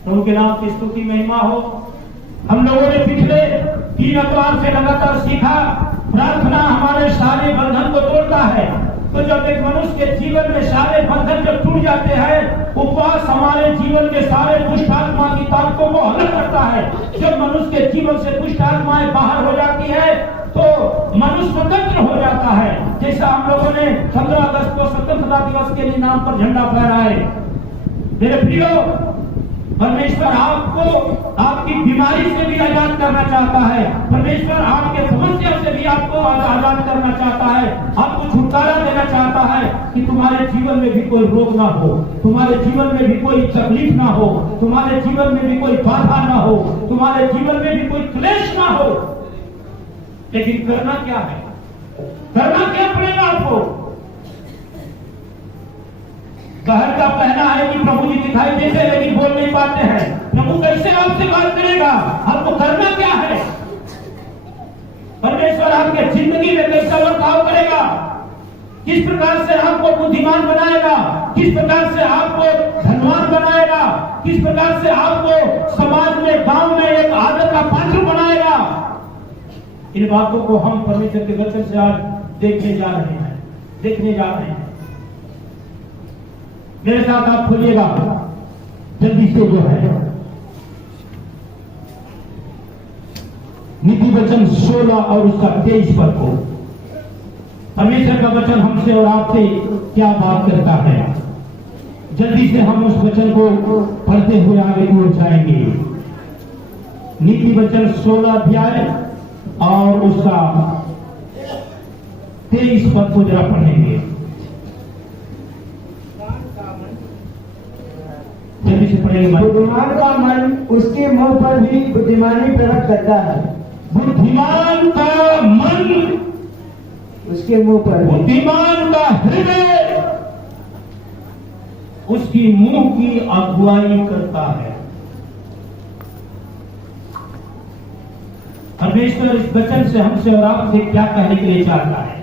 प्रभु के नाम की स्तुति महिमा हो। हम लोगों ने पिछले 3 अतवार से लगातार सीखा, प्रार्थना हमारे सारे बंधन को तोड़ता है। तो जब एक मनुष्य के जीवन में सारे बंधन जब टूट जाते हैं, उपवास हमारे जीवन के सारे दुष्ट आत्मा की ताकतों को हल करता है। जब मनुष्य के जीवन से दुष्ट आत्माएं बाहर हो जाती है तो मनुष्य स्वतंत्र हो जाता है। जैसा हम लोगों ने 15 अगस्त को स्वतंत्रता दिवस के लिए नाम पर झंडा फहराए। मेरे प्रियो, परमेश्वर आपको आपकी बीमारी से भी आजाद करना चाहता है। परमेश्वर आपके समस्या से भी आपको आजाद करना चाहता है। आपको छुटकारा देना चाहता है कि तुम्हारे जीवन में भी कोई रोग ना हो, तुम्हारे जीवन में भी कोई तकलीफ ना हो, तुम्हारे जीवन में भी कोई बाधा ना हो, तुम्हारे जीवन में भी कोई क्लेश ना हो। लेकिन करना क्या है? करना क्या पड़ेगा आपको? कहर का पहना है कि प्रभु जी दिखाई देते हैं लेकिन बोल नहीं पाते हैं। प्रभु कैसे आपसे बात करेगा? आपको करना क्या है? परमेश्वर आपके जिंदगी में कैसा बर्ताव करेगा? किस प्रकार से आपको बुद्धिमान बनाएगा? किस प्रकार से आपको धनवान बनाएगा? किस प्रकार से आपको समाज में, गांव में एक आदर का पात्र बनाएगा? इन बातों को हम परमेश्वर के वचन से आज देखने जा रहे हैं। मेरे साथ आप खोलिएगा जल्दी से, जो है नीति वचन 16 और उसका 23 पद को। परमेश्वर का वचन हमसे और आपसे क्या बात करता है, जल्दी से हम उस वचन को पढ़ते हुए आगे की ओर जाएंगे। नीति वचन 16 अध्याय और उसका 23 पद को जरा पढ़ेंगे। जल्दी से पढ़ेंगे। बुद्धिमान का मन उसके मुंह पर भी बुद्धिमानी प्रकट करता है। बुद्धिमान का मन उसके मुंह पर, बुद्धिमान का हृदय उसकी मुंह की अगुवाई करता है। परमेश्वर इस वचन से हमसे और आपसे क्या कहने के लिए चाहता है?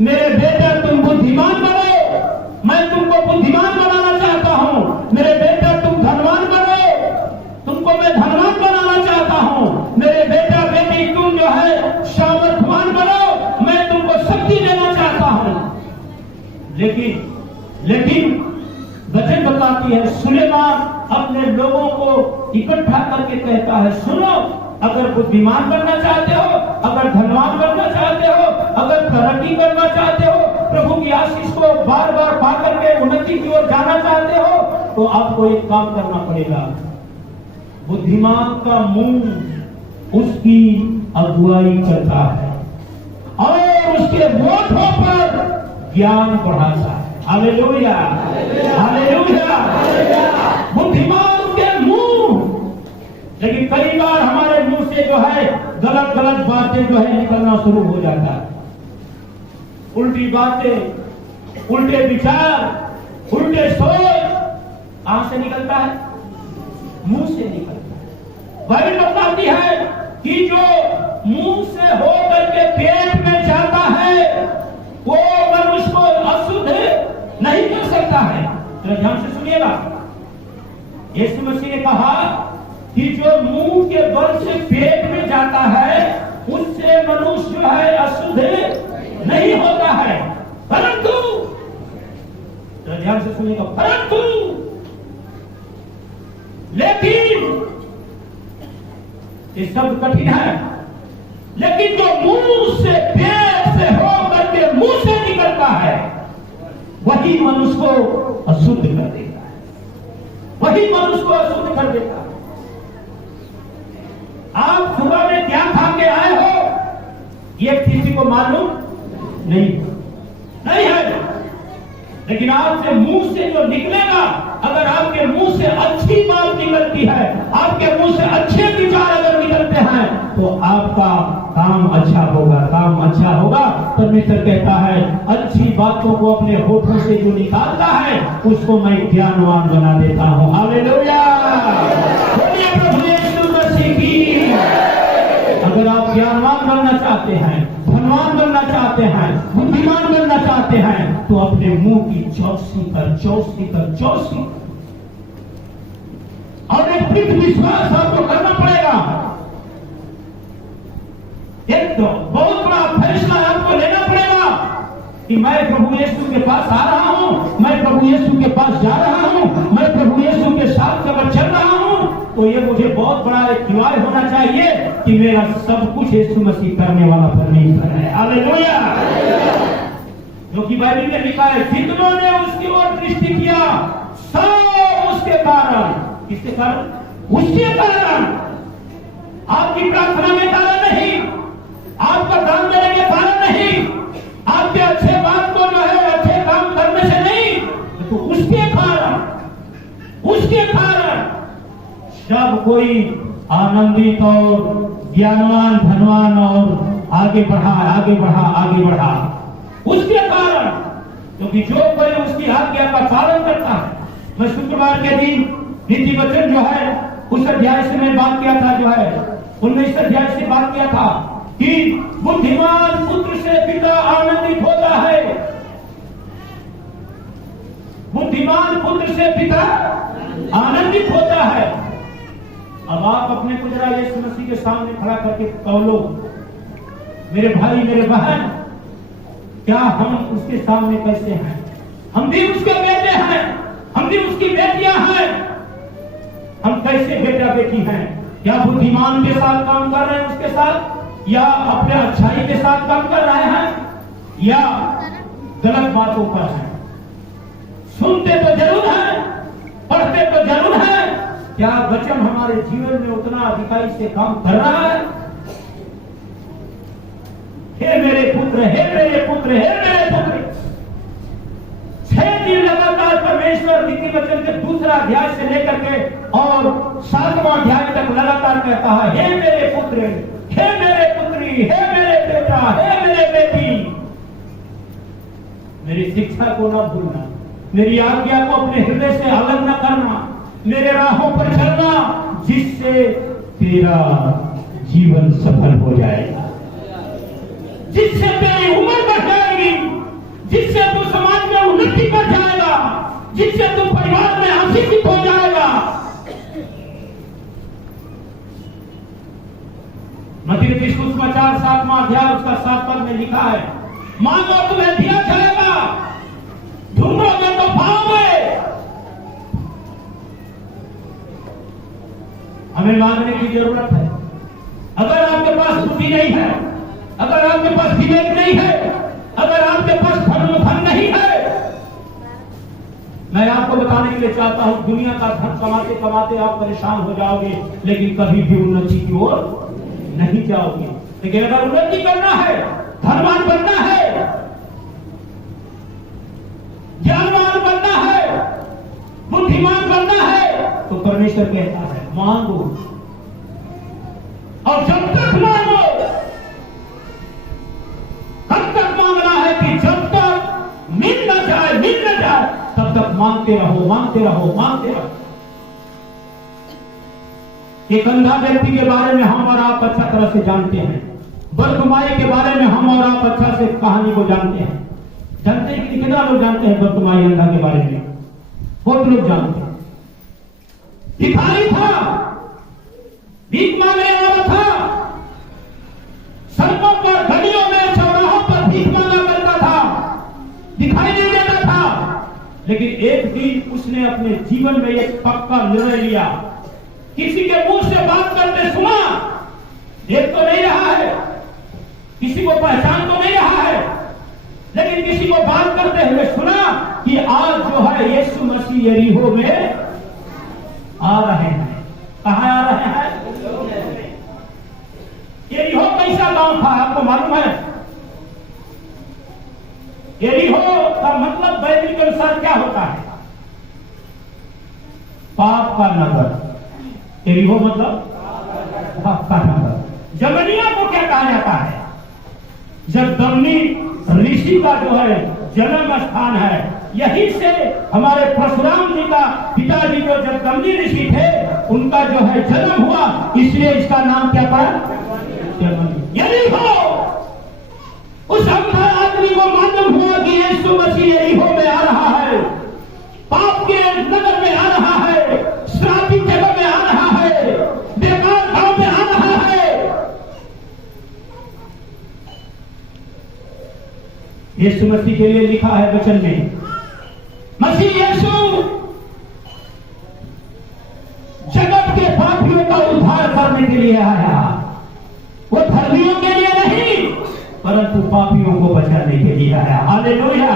मेरे बेटा, तुम बुद्धिमान बनो। मैं तुमको बुद्धिमान बनाना चाहता हूं। मेरे बेटा, तुम धनवान बनो। तुमको मैं धनवान बनाना चाहता हूं। मेरे बेटा बेटी, तुम जो है सामर्थ्यवान बनो। मैं तुमको शक्ति देना चाहता हूं। लेकिन वचन बताती है, सुलेमान अपने लोगों को इकट्ठा करके कहता है, सुनो, अगर बुद्धिमान बनना चाहते हो, अगर धनवान बनना चाहते हो, अगर तरक्की करना चाहते हो, प्रभु की आशीष को बार बार पा करके उन्नति की ओर जाना चाहते हो, तो आपको एक काम करना पड़ेगा। बुद्धिमान का मुंह उसकी अगुवाई करता है और उसके होठों पर ज्ञान बढ़ाता है। Hallelujah, hallelujah. बुद्धिमान के मुंह, लेकिन कई बार हमारे मुंह से जो है गलत गलत बातें जो है निकलना शुरू हो जाता है। उल्टी बातें, उल्टे विचार, उल्टे सोच कहां से निकलता है? मुंह से निकलता है। बाइबल बताती है कि जो मुंह से हो करके पेट में जाता है वो मनुष्य को अशुद्ध नहीं कर सकता है। तो ध्यान से सुनिएगा, यीशु मसीह ने कहा कि जो मुंह के बल से पेट में जाता है उससे मनुष्य जो है अशुद्ध नहीं होता है, परंतु, तो ध्यान से सुनिएगा, परंतु लेकिन, ये शब्द कठिन है, लेकिन जो मुंह से, पेट से हो करके मुंह से निकलता है वही मनुष्य को अशुद्ध कर देता है, वही मनुष्य को अशुद्ध कर देता है। आप सुबह में क्या खा के आए हो ये किसी को मालूम नहीं है, लेकिन आपके मुंह से जो निकलेगा, अगर आपके मुंह से अच्छी बात निकलती है, आपके मुंह से अच्छे विचार अगर निकलते हैं तो आपका काम अच्छा होगा, काम अच्छा होगा। परमेश्वर कहता है अच्छी बातों को अपने होठों से जो निकालता है उसको मैं ज्ञानवान बना देता हूं। हालेलुया, बोलिए प्रभु यीशु मसीह की। अगर आप ज्ञानवान बनना चाहते हैं, धनवान बनना चाहते हैं, बुद्धिमान बनना चाहते हैं तो अपने मुंह की चौकसी कर। और एक दृढ़ विश्वास आपको करना पड़ेगा। एक तो बहुत बड़ा फैसला आपको लेना पड़ेगा कि मैं प्रभु यीशु के पास आ रहा हूं, मैं प्रभु यीशु के पास जा रहा हूं, मैं प्रभु यीशु के साथ अगर चल रहा हूं तो ये मुझे बहुत बड़ा एक जॉय होना चाहिए कि मेरा सब कुछ यीशु मसीह करने वाला परमेश्वर है। हालेलुया। क्योंकि बाइबल में लिखा है, जितनों ने उसकी ओर दृष्टि किया सब उसके कारण। किसके कारण? उसके कारण। आपकी प्रार्थना के कारण नहीं, आपका दान देने के कारण नहीं, आपके अच्छे बात को जो है अच्छे काम करने से नहीं, तो उसके कारण, उसके कारण सब कोई आनंदित और ज्ञानवान धनवान और आगे बढ़ा, आगे बढ़ा, आगे बढ़ा उसके कारण। क्योंकि जो कोई उसकी आज्ञा का पालन करता है। मैं शुक्रवार के दिन नीति वचन जो है उस अध्याय से मैं बात किया था, जो है 19 अध्याय से बात किया था कि बुद्धिमान पुत्र से पिता आनंदित होता है। बुद्धिमान पुत्र से पिता आनंदित होता है। अब आप अपने को जरा यीशु मसीह के सामने खड़ा करके कहो, मेरे भाई मेरे बहन, क्या हम उसके सामने कैसे हैं? हम भी उसके बेटे हैं, हम भी उसकी बेटियां हैं। हम कैसे बेटा बेटी हैं? क्या बुद्धिमान के साथ काम कर रहे हैं उसके साथ, या अपने अच्छाई के साथ काम कर रहे हैं, या गलत बातों पर हैं? सुनते तो जरूर हैं, पढ़ते तो जरूर हैं, क्या वचन हमारे जीवन में उतना अधिकारी से काम कर रहा है? हे मेरे पुत्र, हे मेरे पुत्र, हे मेरे पुत्र, 6 दिन लगातार परमेश्वर नीति वचन के दूसरा अध्याय से लेकर के और 7वां अध्याय तक लगातार कहता है, हे मेरे पुत्र, हे मेरे पुत्री, हे मेरे बेटा, हे मेरे बेटी, मेरी शिक्षा को न भूलना, मेरी आज्ञा को अपने हृदय से अलग न करना, मेरे राहों पर चलना, जिससे तेरा जीवन सफल हो जाएगा, जिससे तेरी उम्र बढ़ जाएगी, जिससे तू समाज में उन्नति कर जाएगा, जिससे तू परिवार में आशीषित हो जाएगा। मत्ती सुसमाचार 7वां अध्याय उसका 7 पद में लिखा है, मांगो तुम्हें दिया जाएगा, ढूंढोगे तो पाओगे। हमें मांगने की जरूरत है। अगर आपके पास बुद्धि नहीं है, अगर आपके पास विवेक नहीं है, अगर आपके पास धन नहीं है, मैं आपको बताने के लिए चाहता हूं, दुनिया का धन कमाते कमाते आप परेशान हो जाओगे, लेकिन कभी भी उन्नति की ओर नहीं जाओगे। लेकिन अगर उन्नति करना है, धनवान बनना है, ज्ञानवान बनना है, बुद्धिमान बनना है, तो परमेश्वर कहता है मांगो, और जब तक मांगो, तब तक मांगना है कि जब तक मिल न जाए तब तक मांगते रहो, मांगते रहो, मांगते रहो। एक अंधा व्यक्ति के बारे में हम और आप अच्छा तरह से जानते हैं, बरतुमाई के बारे में हम और आप अच्छा से कहानी को जानते हैं। जानते हैं कि कितना लोग जानते हैं बरतुमाई अंधा के बारे में? बहुत लोग जानते हैं। भिखारी था, भीख मांगने वाला था, सड़कों पर, गलियों में, चौराहों पर भीख मांगा करता था, दिखाई नहीं देता था। लेकिन एक दिन उसने अपने जीवन में एक पक्का निर्णय लिया। किसी के मुंह से बात करते सुना, देख तो नहीं रहा है, किसी को पहचान तो नहीं रहा है, लेकिन किसी को बात करते हुए सुना कि आज जो है यीशु मसीह यरीहो में आ रहे हैं। कहां आ रहे हैं? यरीहो कैसा गांव था आपको मालूम है? यरीहो का मतलब बाइबल के अनुसार क्या होता है? पाप का नगर। यरीहो मतलब पाप का नगर। जमनिया को क्या कहा जाता है? जब दमनी ऋषि का जो है जन्म स्थान है, यहीं से हमारे परशुराम जी का पिताजी जो जब दमनी ऋषि थे उनका जो है जन्म हुआ, इसलिए इसका नाम क्या पड़ा? यरीहो। उस अंधा आदमी को मालूम हुआ कि यीशु मसीह यरीहो में आ रहा है, पाप के नगर में आ रहा है, श्रापित जगह में आ रहा यीशु मसीह के लिए लिखा है वचन में, मसीह यीशु जगत के पापियों का उद्धार करने के लिए आया। वो धर्मियों के लिए नहीं, परंतु पापियों को बचाने के लिए आया। हालेलुया।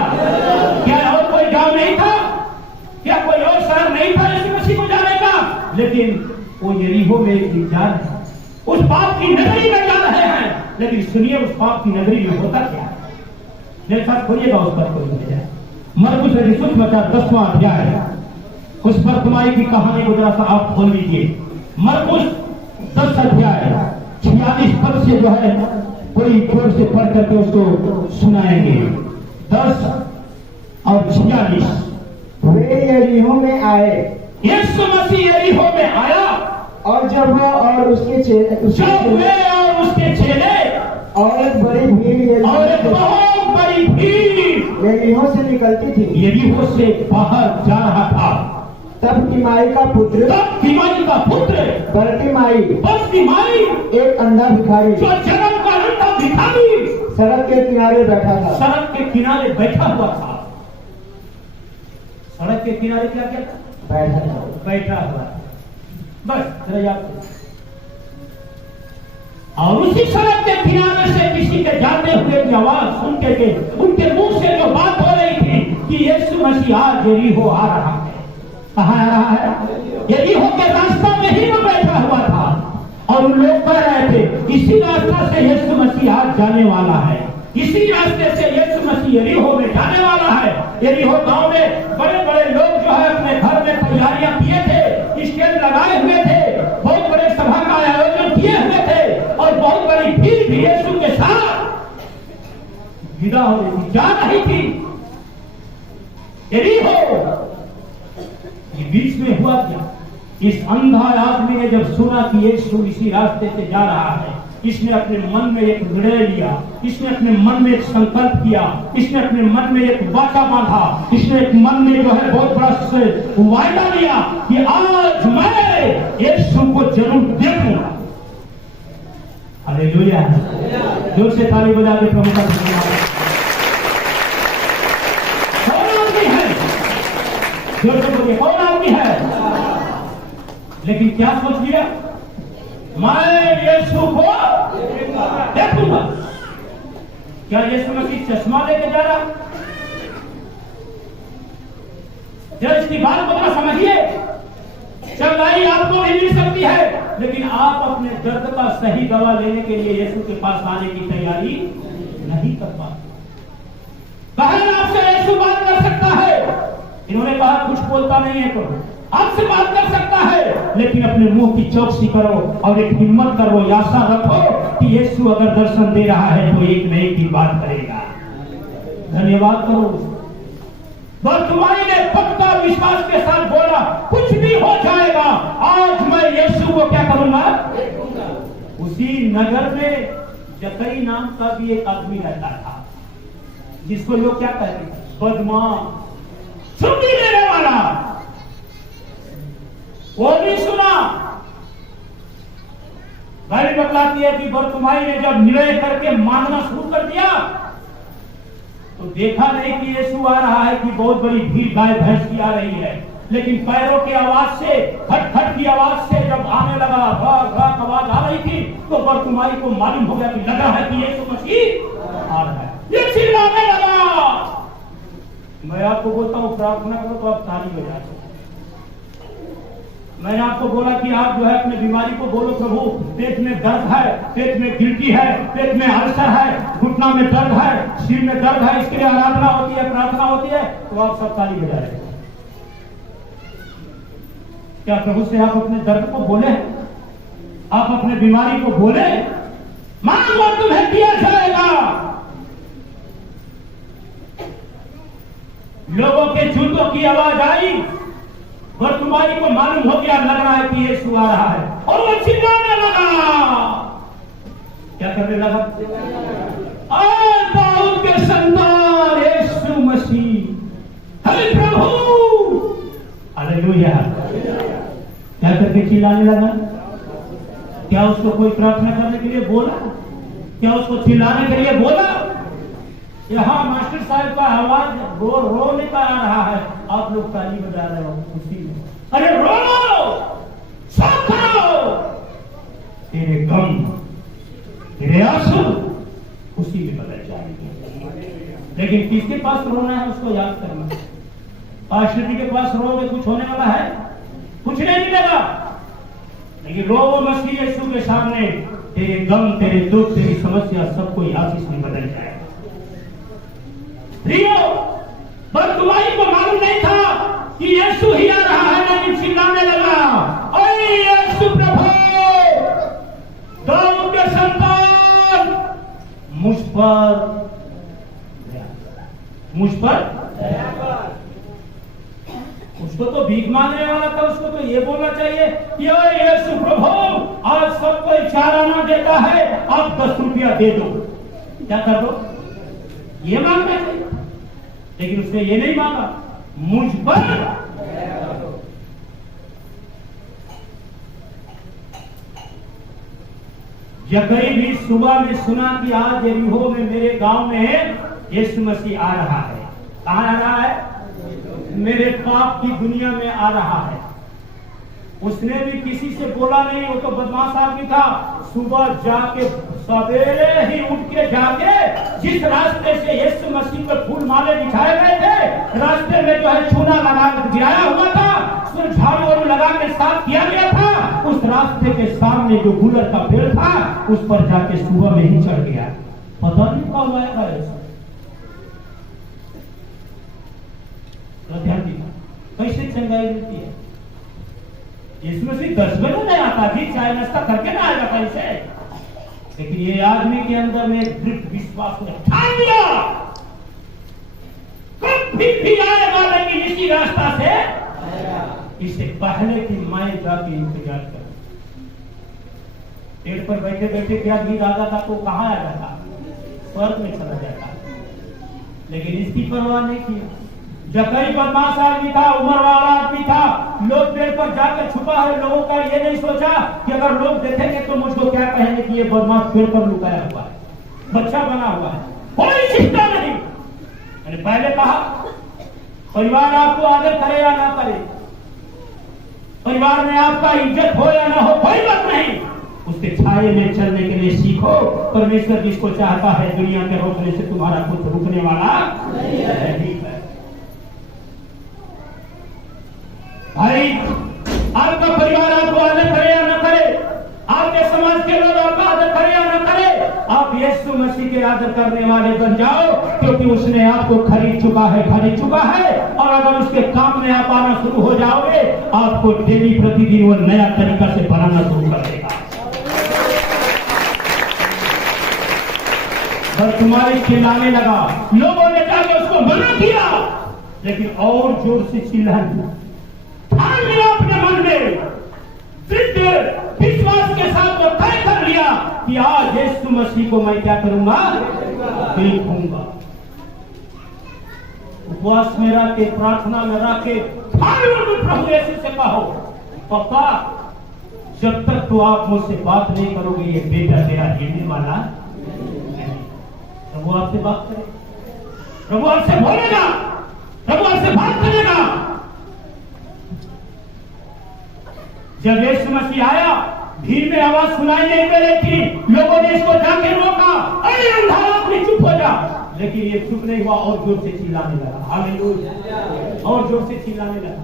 क्या और कोई गांव नहीं था? क्या कोई और शहर नहीं था यीशु मसीह को जाने का? लेकिन वो यरीहो में एक जा रहे हैं, उस पाप की नगरी में जा रहे हैं। लेकिन सुनिए, उस पाप की नगरी में होता क्या है? मेरे साथ खोलिएगा उस पर, कोई भेजा मरकुस सुसमाचार 10वां अध्याय, उस पर तुम्हारी की कहानी को जरा सा आप खोल लीजिए। मरकुस 10 अध्याय 46 पद से जो है पूरी जोर से पढ़ करके उसको सुनाएंगे। 10 और 46। वे यरीहो में आए, यीशु मसीह यरीहो में आया, और जब वह और उसके चेले औरत बड़ी भीड़ और एक बहुत बड़ी भीड़ यरीहो से निकलती थी, यरीहो से बाहर जा रहा था, तब तिमाई का पुत्र बरतिमाई एक अंधा भिखारी जो जन्म का अंधा भिखारी सड़क के किनारे बैठा था। सड़क के किनारे बैठा हुआ था। सड़क के किनारे क्या क्या था? बैठा हुआ। बस जरा याद। और उसी सड़क के किनारे से किसी के जाते हुए की आवाज सुन के उनके मुंह से जो बात हो रही थी कि यीशु मसीह आज यरीहो आ रहा है। कहाँ आ रहा है? यरीहो के रास्ता में ही वो बैठा हुआ था। और उन लोग कह रहे थे इसी रास्ता से यीशु मसीह आज जाने वाला है, इसी रास्ते से यीशु मसीह यरीहो में जाने वाला है। यरीहो गांव में बड़े बड़े लोग जो है अपने घर में तैयारियां किए थे, स्टेज लगाए हुए थे, बहुत बड़े सभा का आयोजन किए हुए थे, और बहुत बड़ी भीड़ भी यीशु के साथ विदा हो रही थी, जा रही थी। यरीहो ये बीच में हुआ क्या? इस अंधा आदमी ने जब सुना कि यीशु इसी रास्ते से जा रहा है, इसने अपने मन में एक निर्णय लिया, इसने अपने मन में एक संकल्प किया, इसने अपने मन में एक वाचा बांधा, इसने एक मन में जो है बहुत बड़ा वायदा लिया कि आज मैं यीशु को जरूर देखूंगा। हालेलुया। जोर से ताली बजा के प्रभु का धन्यवाद। कौन आदमी है? जोर से बोलिए, कौन आदमी है? लेकिन क्या सोच लिया? मैं यीशु को देखूंगा। क्या यीशु मसीह चश्मा लेके जा रहा? जब इसकी बात को थोड़ा समझिए। चंगाई आपको नहीं मिल सकती है, लेकिन आप अपने दर्द का सही दवा लेने के लिए यीशु के पास आने की तैयारी नहीं कर पाते। बहन आपसे यीशु बात कर सकता है, इन्होंने कहा कुछ बोलता नहीं है, तो आपसे बात कर सकता है, लेकिन अपने मुंह की चौकसी करो और एक हिम्मत करो, आशा रखो कि यीशु अगर दर्शन दे रहा है तो एक न एक ही बात करेगा। धन्यवाद करो। बरतिमाई ने पक्का विश्वास के साथ बोला, कुछ भी हो जाएगा, आज मैं यीशु को क्या करूंगा? उसी नगर में जकई नाम का भी एक आदमी रहता था, जिसको लोग क्या कहते हैं? बदमाश, छुट्टी देने वाला। वो भी सुना। बाइबल बतलाती है कि बरतिमाई ने जब निर्णय करके मानना शुरू कर दिया तो देखा नहीं कि यीशु आ रहा है कि बहुत बड़ी भीड़ गाय भैंस की आ रही है, लेकिन पैरों की आवाज से, खटखट की आवाज से जब आने लगा, आवाज आ रही थी, तो बरतिमाई को मालूम हो गया कि लगा है कि यीशु मसीह आ रहा है। ये चिल्लाने लगा। मैं आपको बोलता हूँ प्रार्थना करो तो आप ताली बजा दो। मैंने आपको बोला कि आप जो है अपने बीमारी को बोलो, प्रभु पेट में दर्द है, पेट में गिल्टी है, पेट में अल्सर है, घुटना में दर्द है, सिर में दर्द है, इसके लिए आराधना होती है, प्रार्थना होती है, तो आप सब ताली बजा रहे। क्या प्रभु से आप अपने दर्द को बोले? आप अपने बीमारी को बोले? मानो तुम्हें दिया जाएगा। लोगों के जूतों की आवाज आई, बरतिमाई को मालूम हो गया, लग रहा है कि यीशु आ रहा है, और वो चिल्लाने लगा। क्या करने लगा? दाऊद के संतान यीशु मसीह, हे प्रभु, हालेलुया। क्या करके चिल्लाने लगा? क्या उसको कोई प्रार्थना करने के लिए बोला? क्या उसको चिल्लाने के लिए बोला? यहाँ मास्टर साहब का आवाज रोने का आ रहा है, आप लोग ताली बजा रहे हो खुशी में। अरे रो, सब करो, तेरे गम, तेरे आंसू खुशी में बदल जाएंगे। लेकिन किसके पास रोना है उसको याद करना। पास्टर जी के पास रोगे कुछ होने वाला है? कुछ नहीं मिलेगा। लेकिन रो मसीह यीशु के सामने, तेरे गम, तेरे दुख, तेरी समस्या सब कोई आशीष में बदल जाएगा। प्रियो, पर तुम्हारी को मालूम नहीं था कि यीशु ही आ रहा है, लेकिन चिल्लाने लगा, अरे यीशु प्रभु, दाऊद के संतान, मुझ पर उसको तो भीख मांगने वाला था, उसको तो ये बोलना चाहिए कि अरे यीशु प्रभु, आज सब कोई 4 आना देता है, आप 10 रुपया दे दो। क्या कर दो? ये मांगना चाहिए। लेकिन उसने ये नहीं मांगा, मुझ पर जकरी भी सुबह में सुना कि आज यरीहो में मेरे गांव में यीशु मसीह आ रहा है। कहां आ रहा है? मेरे पाप की दुनिया में आ रहा है। उसने भी किसी से बोला नहीं, वो तो बदमाश आदमी था। सुबह जाके सवेरे ही उठ के जाके जिस रास्ते से यीशु मसीह पर फूल माले बिछाए गए थे, रास्ते में जो है चूना लगा गिराया हुआ था, उसमें झाड़ू वाड़ू लगा के साफ किया गया था, उस रास्ते के सामने जो गुलर का पेड़ था, उस पर जाके सुबह में ही चढ़ गया। पता नहीं कब आएगा ऐसा। ध्यान दीजिए, कैसे चंगाई मिलती है। इसमें से 10 बजे नहीं आता जी, चाय नाश्ता करके ना आएगा कैसे। लेकिन ये आदमी के अंदर में एक दृढ़ विश्वास ने ठान लिया, कभी भी आएगा, लेकिन इसी रास्ता से, इससे पहले कि मैं जाके इंतजार करूं। पेड़ पर बैठे बैठे क्या भीड़ आ जाता तो कहां आ जाता? स्वर्ग में चला जाता। लेकिन इसकी परवाह नहीं की। जकरी बदमाश आदमी था, उम्र वाला आदमी था, लोग पेड़ पर जाकर छुपा है। लोगों का ये नहीं सोचा कि अगर लोग देखेंगे तो मुझको क्या कहेंगे कि ये बदमाश पेड़ पर लुकाया हुआ है, बच्चा बना हुआ है। कोई चिंता नहीं। मैंने पहले कहा, परिवार आपको आदर करे या ना करे, परिवार में आपका इज्जत हो या ना हो, कोई बात नहीं, उसके छाये में चलने के लिए सीखो। परमेश्वर जिसको चाहता है दुनिया के रोकने से तुम्हारा कुछ रुकने वाला नहीं है। भाई, आपका परिवार आपको आदर करे या न करे, आपके समाज के लोग आपका आदर करे या न करे, आप यीशु मसीह के आदर करने वाले बन जाओ, क्योंकि उसने आपको खरीद चुका है। और अगर उसके काम में आप आना शुरू हो जाओगे, आपको डेली प्रतिदिन वो नया तरीका से बनाना शुरू कर देगा। और तुम्हारे चिल्लाने लगा, लोगों ने जाके उसको मना किया, लेकिन और जोर से चिल्लाने ठान लिया अपने मन में, दृढ़ विश्वास के साथ वो तय कर लिया कि आज यीशु मसीह को मैं क्या करूंगा? देखूंगा। उपवास में रह के, प्रार्थना में रह के प्रभु यीशु से कहो, पापा, जब तक तो आप मुझसे बात नहीं करोगे, ये बेटा तेरा हिलने वाला नहीं। प्रभु आपसे बात करे, प्रभु आपसे बोलेगा, प्रभु आपसे बात करेगा। जब यीशु मसीह आया, भीड़ में आवाज सुनाई नहीं दे रही थी, लोगों ने इसको जाके रोका, अरे अंधा आदमी चुप हो जा। लेकिन ये चुप नहीं हुआ और जोर से चिल्लाने लगा, हालेलुया, और जोर से चिल्लाने लगा।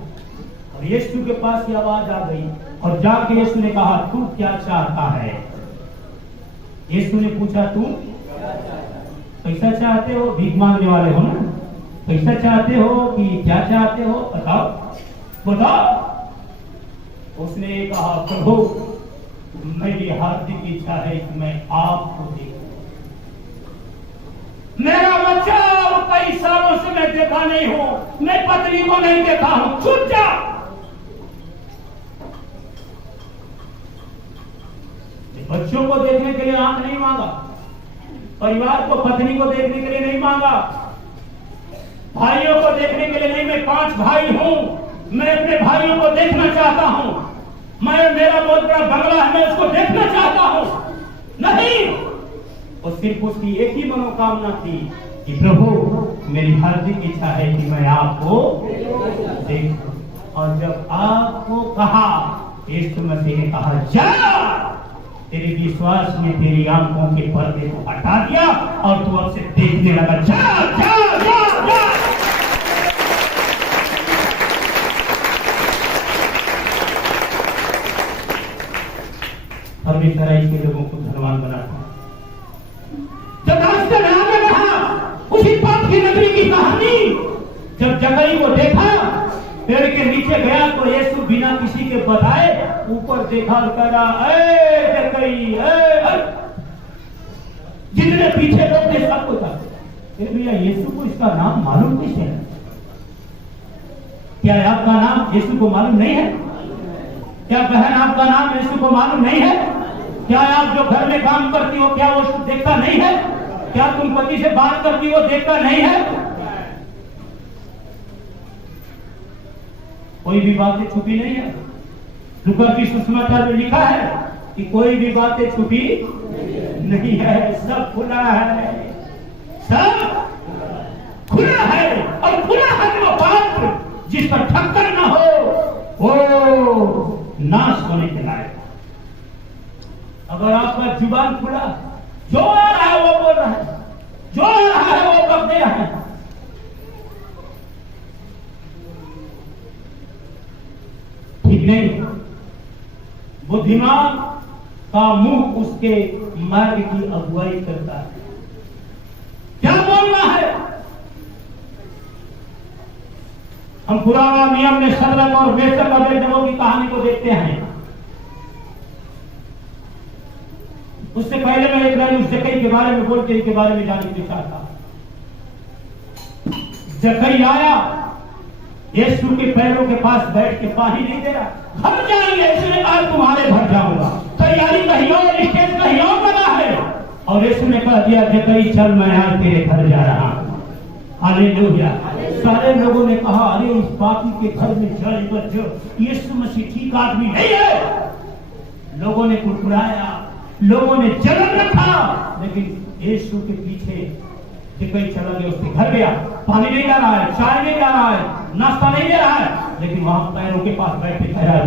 और यीशु के पास ये आवाज आ गई और जाके यीशु ने कहा, तू क्या चाहता है? यीशु ने पूछा, तू पैसा चाहते हो? भीख मांगने वाले हो ना, पैसा चाहते हो कि क्या चाहते हो? बताओ। उसने कहा, प्रभु, मेरी हार्दिक इच्छा है कि मैं आपको देखूं। मेरा बच्चा कई सालों से मैं देखा नहीं हूं, मैं पत्नी को नहीं देखा हूं, छूट जा। बच्चों को देखने के लिए आंख नहीं मांगा, परिवार को, पत्नी को देखने के लिए नहीं मांगा, भाइयों को देखने के लिए नहीं। मैं 5 भाई हूं, मैं अपने भाइयों को देखना चाहता हूं, मेरा बहुत बड़ा बंगला है, मैं उसको देखना चाहता हूं। नहीं, और सिर्फ उसकी एक ही मनोकामना थी, कि प्रभु मेरी हार्दिक इच्छा है कि मैं आपको देखूं। और जब आपको कहा, यीशु मसीह ने कहा जा, तेरे विश्वास ने तेरी आंखों के पर्दे को हटा दिया और तू अब से देखने लगा। जा जा जा जा। परमेश्वर ऐसे लोगों को धनवान बनाता है। जब रास्ते में आगे बढ़ा, उसी पाप की नगरी की कहानी, जब जकई को देखा, पेड़ के नीचे गया तो यीशु बिना किसी के बताए ऊपर देखा और कहा, ए जकई, जितने पीछे लोग थे सबको था। भैया यीशु को इसका नाम मालूम कैसे है? क्या आपका नाम यीशु को मालूम नहीं है? क्या बहन आपका नाम यीशु को मालूम नहीं है? क्या आप जो घर में काम करती हो, क्या वो देखता नहीं है? क्या तुम पति से बात करती हो, देखता नहीं है? कोई भी बातें छुपी नहीं है। लूका की सुसमाचार में लिखा है कि कोई भी बातें छुपी नहीं है, सब खुला है, सब खुला है। और खुला है वो बात जिस पर ठक्कर न हो, वो नाश होने के लायक। अगर आपका जुबान खुला, जो आ रहा है वो बोल रहा है, जो आ रहा है वो कर दे रहा है। ठीक नहीं। बुद्धिमान का मुंह उसके मार्ग की अगुवाई करता है। क्या बोलना है? हम पुराना नियम में शद्रक और मेशक अबेदनगो की कहानी को देखते हैं। उससे पहले मैं एक बार उस जकई के बारे में बोल के इनके बारे में जानने की चाहता। जकई आया, यीशु के पैरों के पास बैठ के पानी नहीं दे रहा। घर जाएंगे, इसने कहा तुम्हारे घर जाऊंगा। तैयारी कहीं और, स्टेज कहीं और बना है, और यीशु ने कह दिया जकई चल, मैं आज तेरे घर जा रहा हूं। हालेलुया। सारे लोगों ने कहा अरे इस पापी के घर में जाए बच्चों, यीशु मसीह ठीक आदमी नहीं है। लोगों ने कुड़कुड़ाया, लोगों ने जलन रखा, लेकिन यीशु के पीछे जकई चला गया, उसके घर गया। पानी नहीं ला रहा है, चाय नहीं ला रहा है, नाश्ता नहीं दे रहा है, लेकिन वहां पैरों के पास बैठ के कह रहा है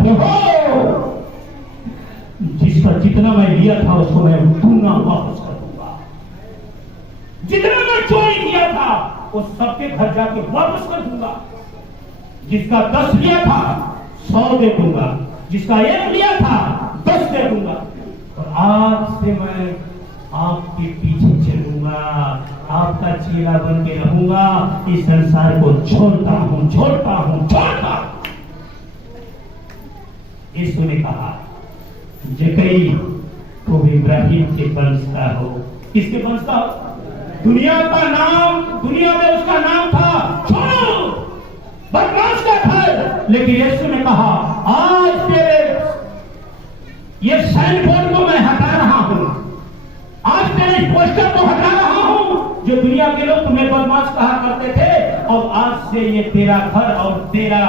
जिस पर जितना मैं लिया था उसको मैं दूंगा, वापस कर दूंगा। जितना मैं चोरी किया था वो सबके घर जाके वापस कर दूंगा। जिसका 10 लिया था 100 दे दूंगा, जिसका 1 लिया था 10 दे दूंगा। और आज से मैं आपके पीछे चलूंगा, आपका चेला बन के रहूंगा, इस संसार को छोड़ता हूं, छोड़ता हूं, छोड़ता हूं। यीशु ने कहा जकई तो इब्राहिम के वंश का हो। किसके वंश का हो? दुनिया का नाम, दुनिया में उसका नाम था छोड़ो, बदमाश का था। लेकिन यीशु ने कहा आज तेरे ये साइन बोर्ड को मैं हटा रहा हूं, आज तेरे पोस्टर को हटा रहा हूं जो दुनिया के लोग तुम्हें बदमाश कहा करते थे, और आज से ये तेरा घर और तेरा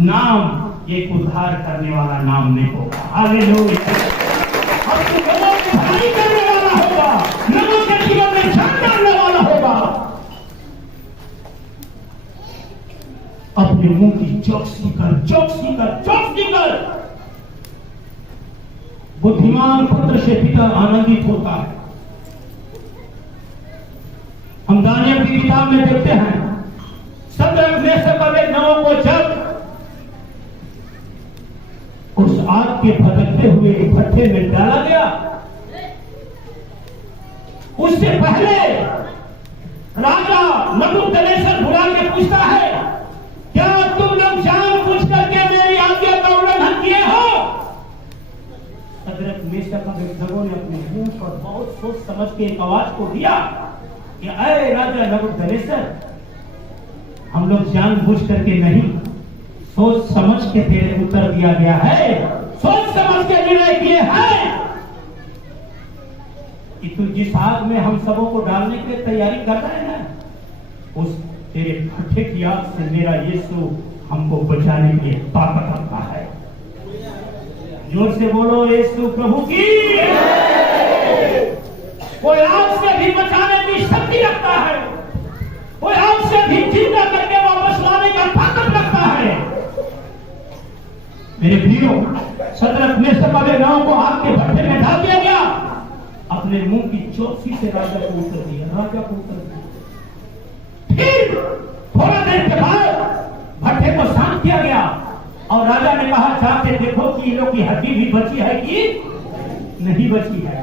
नाम एक उद्धार करने वाला नाम नहीं होगा। हालेलुया। अब तू लोगों की भलाई करने वाला होगा, लोगों के जीवन में जान डालने वाला होगा। अपने मुंह की चौकसी कर, चौकसी कर, चौकसी कर। बुद्धिमान पुत्र से पिता आनंदित होता है। हम दानियल की किताब में देखते हैं, शद्रक मेशक अबेदनगो को जब उस आग के भड़कते हुए भट्ठे में डाला गया, उससे पहले राजा नबूकदनेस्सर बुला के पूछता है क्या तुम लोग जानबूझ करके मेरी आज्ञा का उल्लंघन किए हो? शद्रक मेशक अबेदनगो ने अपने मुंह पर बहुत सोच समझ के एक आवाज को दिया कि अरे राजा नबूकदनेस्सर, हम लोग जानबूझ करके नहीं, सोच समझ के तेरे उत्तर दिया गया है, सोच समझ के निर्णय किए हैं कि तू जिस आग में हम सबों को डालने के लिए तैयारी कर रहे हैं, उस तेरे भट्ठे की आग से मेरा यीशु हमको बचाने के लिए ताकत रखता है। जोर से बोलो यीशु प्रभु की। कोई आग से भी बचाने की शक्ति रखता है। कोई आग से भी जिंदा करके वापस लाने का ताकत रखता है। मेरे प्रियो, सदरक में से वाले गांव को आग के भट्टे में डाल दिया गया, अपने मुंह की चौथी से राजा को उतर दिया, राजा को उतर दिया। फिर थोड़ा देर के बाद भट्टे को शांत किया गया और राजा ने कहा, जाके देखो कि ये लोग की हड्डी भी बची है कि नहीं बची है।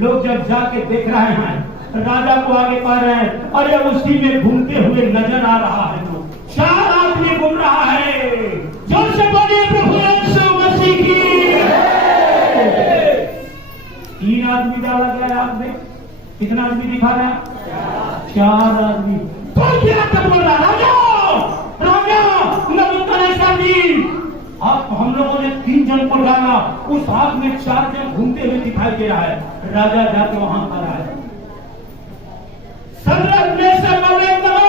लोग जब जाके देख रहे हैं, राजा को आगे कह रहे हैं, अरे उसी में घूमते हुए नजर आ रहा है, तो 4 आदमी घूम रहा है। जोर से बोलिए प्रभु यीशु मसीह की। 3 आदमी डाला गया आग में, कितना आदमी दिखा रहा? 4 आदमी। तो क्या कर बोल रहा? राजा राजा नबूकदनेस्सर जी, आप हम लोगों ने 3 जन को डाला, उस आग में 4 जन घूमते हुए दिखाई दे रहा है। राजा जाके वहां पर आया, सदरक मेशक अबेदनगो,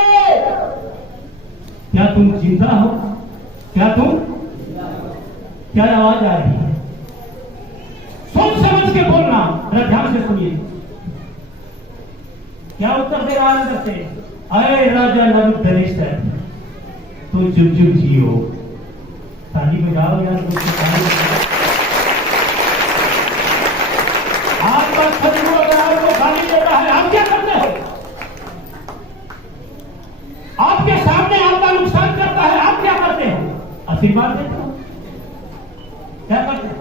क्या तुम जिंदा हो? क्या तुम? क्या आवाज आ रही है? सोच समझ के बोलना, जरा ध्यान से सुनिए। क्या उत्तर दे रहा है अंदर से? अरे राजा नबूकदनेस्सर, तो जुग जुग जियो। ताली बजाओ यार, आपका शत्रु अगर आपको गाली देता है, आप क्या करते हो? आपके सामने आपका नुकसान करता है, आप क्या करते हो? आशीर्वाद देते हो? क्या करते हो?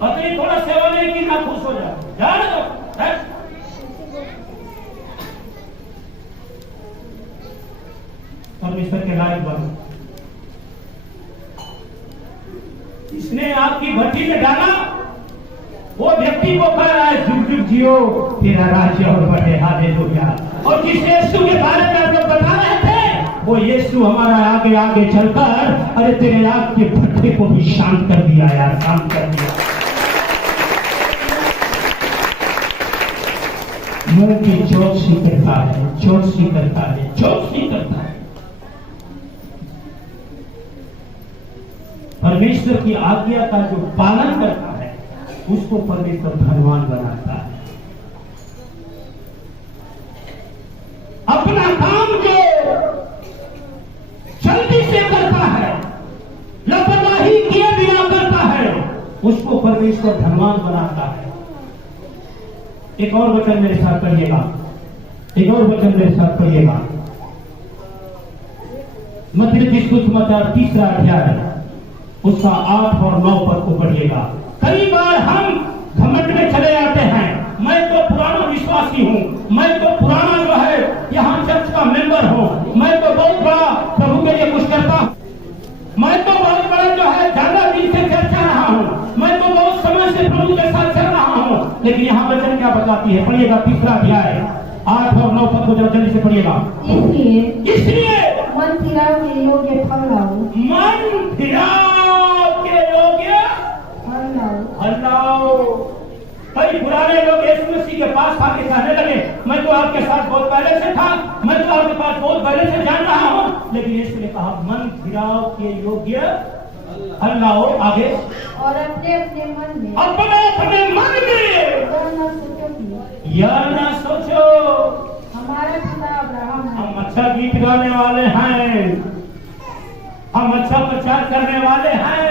पत्नी थोड़ा सेवा नहीं की ना खुश हो जाओ, जाने दो। परमेश्वर के लायक बनो। इसने आपकी भट्टी में डाला, वो व्यक्ति को कह रहा है जुग जुग जियो, तेरा राज्य और बढ़े, हालेलुया। और जिस यीशु के बारे में आप लोग बता रहे थे, वो यीशु हमारा आगे आगे चलकर अरे तेरे आग के भट्टे को भी शांत कर दिया यार, शांत कर दिया। मुंह की चौकसी करता है, चौकसी करता है, चौकसी करता है। परमेश्वर की आज्ञा का जो पालन करता है, उसको परमेश्वर धनवान बनाता है। अपना काम जो जल्दी से करता है, लापरवाही किए बिना करता है, उसको परमेश्वर धनवान बनाता है। एक और वचन मेरे साथ पढ़िएगा, एक और वचन मेरे साथ पढ़िएगा। मत्ती की सुसमाचार 3 अध्याय, उसका 8 और 9 पद को पढ़िएगा। कई बार हम घमंड में चले जाते हैं, मैं तो पुराना विश्वासी हूँ, मैं तो पुराना जो है यहाँ चर्च का मेंबर हूँ, मैं तो बहुत बड़ा प्रभु के लिए कुछ करता हूँ, मैं तो बहुत बड़ा जो है ज्यादा दिन से चर्च कर रहा हूँ, मैं तो बहुत समय से प्रभु के साथ चल रहा हूँ। लेकिन यहाँ वचन क्या बताती है? पढ़िएगा 3 अध्याय 8 और 9 पद को जल्दी से पढ़िएगा। इसलिए मन फिराव के योग्य फल लाओ, मन फिराव के योग्य फल लाओ। कई पुराने लोग यीशु मसीह के पास आके कहने लगे, मैं तो आपके साथ बहुत पहले से था, मैं तो आपके पास बहुत पहले से जान रहा हूँ। लेकिन यीशु ने कहा मन फिराव के योग्य फल लाओ। आगे, और अपने अपने मन में यह न सोचो हमारा पिता अब्राहम है। हम अच्छा गीत गाने वाले हैं, हम अच्छा प्रचार करने वाले हैं,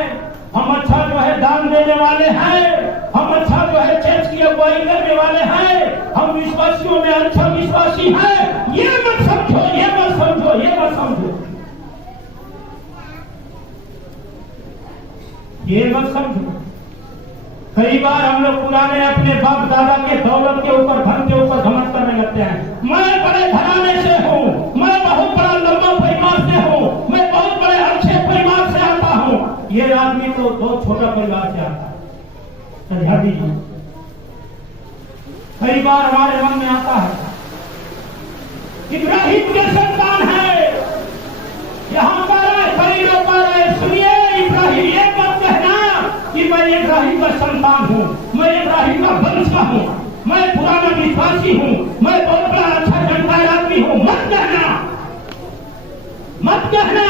हम अच्छा जो है दान देने वाले हैं, हम अच्छा जो है चर्च की अगुवाई करने वाले हैं, हम विश्वासियों में अच्छा विश्वासी हैं। ये मत समझो, ये मत समझो, ये मत समझो, ये मत समझो। कई बार हम लोग पुराने अपने बाप दादा के दौलत के ऊपर, धन के ऊपर घमंड करने लगते हैं। मैं बड़े घराने से हूँ, मैं बहुत बड़ा लंबा परिवार से हूँ, मैं बहुत बड़े अच्छे परिवार से आता हूँ। ये आदमी तो बहुत छोटा परिवार से आता है। समझा दीजिए। कई बार हमारे मन में आता है इब्राहिम के संतान है, यहाँ पर करीबों पर सुनिए, इब्राहिम ये मत कहना कि मैं इब्राहिम का संतान हूँ, मैं इब्राहिम का वंश का हूँ, मैं पुराना विश्वासी हूँ, मैं बहुत बड़ा अच्छा जानकार आदमी हूँ। मत कहना, मत कहना।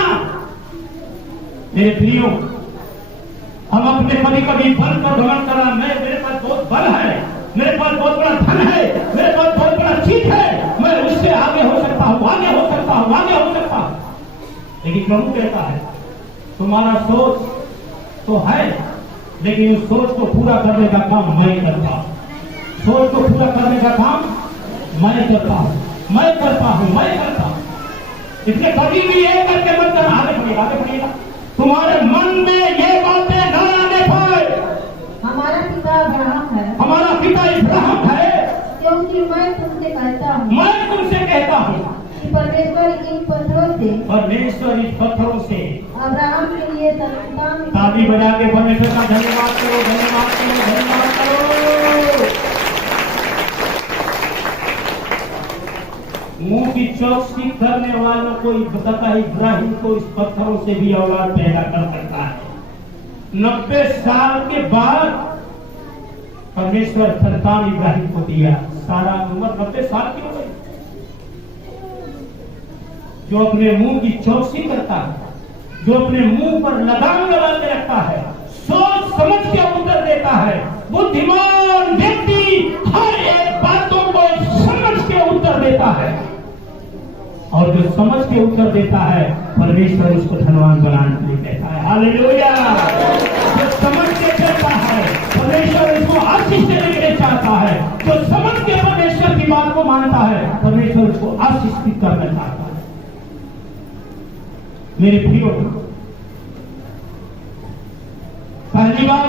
मेरे प्रियो, हम अपने कभी कभी बल पर घमंड करना, मेरे पास बहुत बल है, मेरे पास बहुत बड़ा धन है, मेरे पास बहुत बड़ा चीज लेकिन प्रभु कहता है तुम्हारा सोच तो है, लेकिन उस सोच को पूरा करने का काम मैं करता हूं। सोच को पूरा करने का काम मैं करता हूं, मैं करता हूं, मैं करता हूं। इसलिए कभी भी ये करके मत करना। आगे बढ़िएगा। तुम्हारे मन में ये बातें न आने पाए हमारा पिता अब्राहम है, हमारा पिता इब्राहिम है, क्योंकि मैं तुमसे कहता हूँ मैं तुमसे कहता हूं कि परमेश्वर इन पत्थरों से परमेश्वर इस पत्थरों से अब्राहम के लिए संतान ताली बजा के परमेश्वर का धन्यवाद करो, धन्यवाद करो, धन्यवाद करो। मुंह की चौकसी करने वालों को बताता इब्राहिम को इस पत्थरों से भी औलाद पैदा कर सकता है। 90 साल के बाद परमेश्वर संतान इब्राहिम को दिया। सारा उम्र 90 साल की हो गई। जो अपने मुंह की चौकसी करता है, जो अपने मुंह पर लगाम लगा के रखता है, सोच समझ के उत्तर देता है, बुद्धिमान व्यक्ति हर एक बातों को समझ के उत्तर देता है। और जो समझ के उत्तर देता है परमेश्वर उसको धनवान बनाने के लिए कहता है। हालेलुया। जो समझ के चलता है परमेश्वर उसको आशीष देने के लिए चाहता है। जो समझ के परमेश्वर की बात को मानता है परमेश्वर उसको आशीषित करना चाहता है। मेरे प्रियो, पहली बात,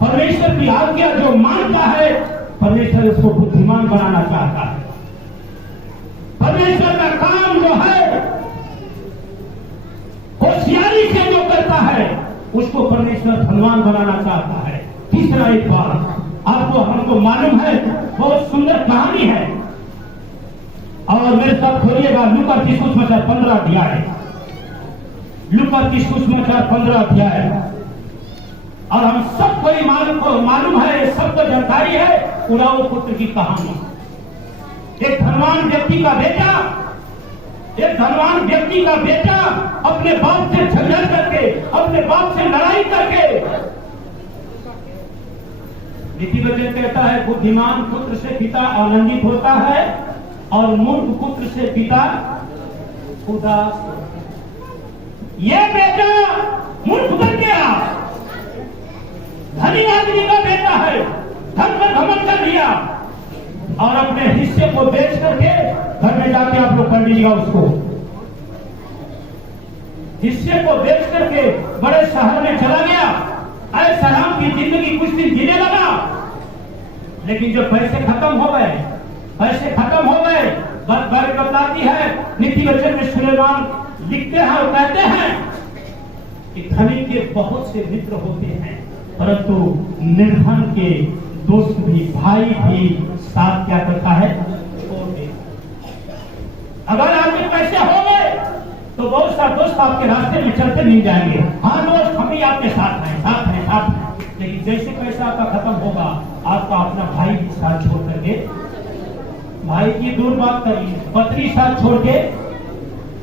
परमेश्वर की आज्ञा जो मानता है परमेश्वर उसको बुद्धिमान बनाना चाहता है। परमेश्वर का काम जो है होशियारी से जो करता है उसको परमेश्वर धनवान बनाना चाहता है। तीसरा एक बात आपको हमको मालूम है, बहुत सुंदर कहानी है और मेरे साथ खोलिएगा लूका की सुसमाचार 15 अध्याय। लूका की सुसमाचार 15 अध्याय। और हम सबको मालूम है, सबको जानकारी है उड़ाऊ पुत्र की कहानी। एक धनवान व्यक्ति का बेटा अपने बाप से झगड़ा करके, अपने बाप से लड़ाई करके, नीति वचन कहता है बुद्धिमान पुत्र से पिता आनंदित होता है और मूर्ख पुत्र से पिता उदास। ये बेटा मूर्ख बन गया। धनी आदमी का बेटा है, धन पर घमंड कर लिया और अपने हिस्से को बेच करके घर में जाके आप लोग पढ़ लीजिएगा उसको। हिस्से को बेच करके बड़े शहर में चला गया, ऐसा आराम की जिंदगी कुछ दिन जीने लगा। लेकिन जब पैसे खत्म हो गए, बाइबल बताती है, नीति वचन में सुलेमान लिखते हैं और कहते हैं कि धनी के बहुत से मित्र होते हैं परंतु निर्धन के दोस्त भी, भाई भी साथ क्या करता है, छोड़ देता। अगर आपके पैसे हो गए तो बहुत सारे दोस्त आपके रास्ते में चलते नहीं जाएंगे। हाँ दोस्त, हम ही आपके साथ हैं। लेकिन जैसे पैसा आपका खत्म होगा आपका अपना भाई भी साथ छोड़ करके, भाई की दूर बात करिए, पत्नी साथ छोड़ के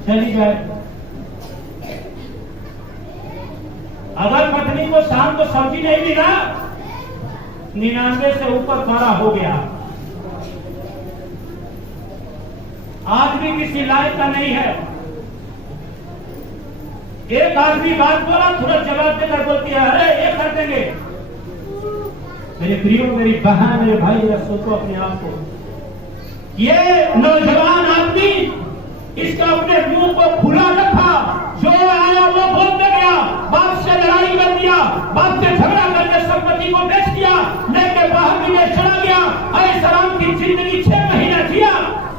चली जाए। अगर पत्नी को शाम को सब्जी नहीं मिला, 99 से ऊपर मारा हो गया, आज भी किसी लायक का नहीं है। एक आदमी बात बोला, तुरंत जवाब देकर बोलती है अरे ये कर देंगे। मेरे प्रियो, मेरी बहन, मेरे भाई, जरा सोचो अपने आप को। ये नौजवान आदमी, इसका अपने मुंह को खुला रखा, जो आया वो बोलते गया, बाप से लड़ाई कर दिया, बाप से झगड़ा करके संपत्ति को बेच दिया, लेके बाहर विदेश चला गया। ऐशआराम की जिंदगी 6 महीने जिया,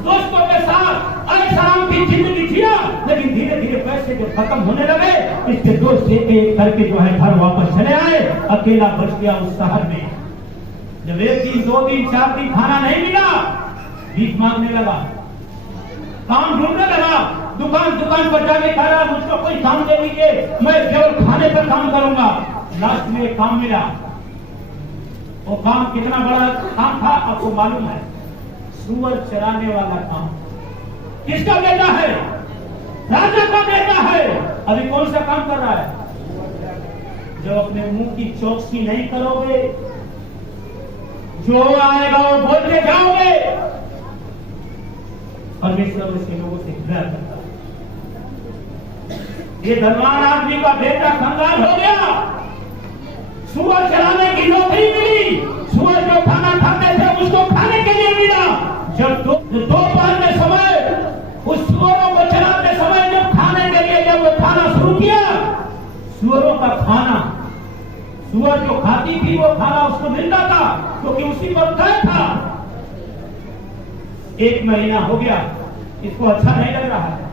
दोस्तों के साथ ऐशआराम की जिंदगी जिया। लेकिन धीरे धीरे पैसे जब खत्म होने लगे, इसके दोस्त एक करके जो है घर वापस चले आए, अकेला बच गया उस शहर में। जब 1 दिन 2 दिन 4 दिन खाना नहीं मिला, भीख मांगने लगा, काम ढूंढने लगा, दुकान पर जाके कह रहा मुझको कोई काम दे दीजिए, मैं केवल खाने पर काम करूंगा। लास्ट में एक काम मिला। वो काम कितना बड़ा काम था आपको मालूम है? सुअर चराने वाला काम। किसका बेटा है? राजा का बेटा है। अभी कौन सा काम कर रहा है? जब अपने मुंह की चौकसी नहीं करोगे, जो आएगा वो बोलते जाओगे, परमेश्वर ऐसे लोगों से घृणा करता है। ये धनवान आदमी का बेटा कंगाल हो गया, सुअर चलाने की नौकरी मिली, सुअर जो खाना खाते थे उसको खाने के लिए मिला। जब दोपहर के समय उस सुअरों को चलाते समय जब खाने के लिए जब वो खाना शुरू किया, सुअरों का खाना, सुअर जो खाती थी वो खाना उसको मिलता था क्योंकि उसी पर तय था। 1 महीना हो गया, इसको अच्छा नहीं लग रहा है,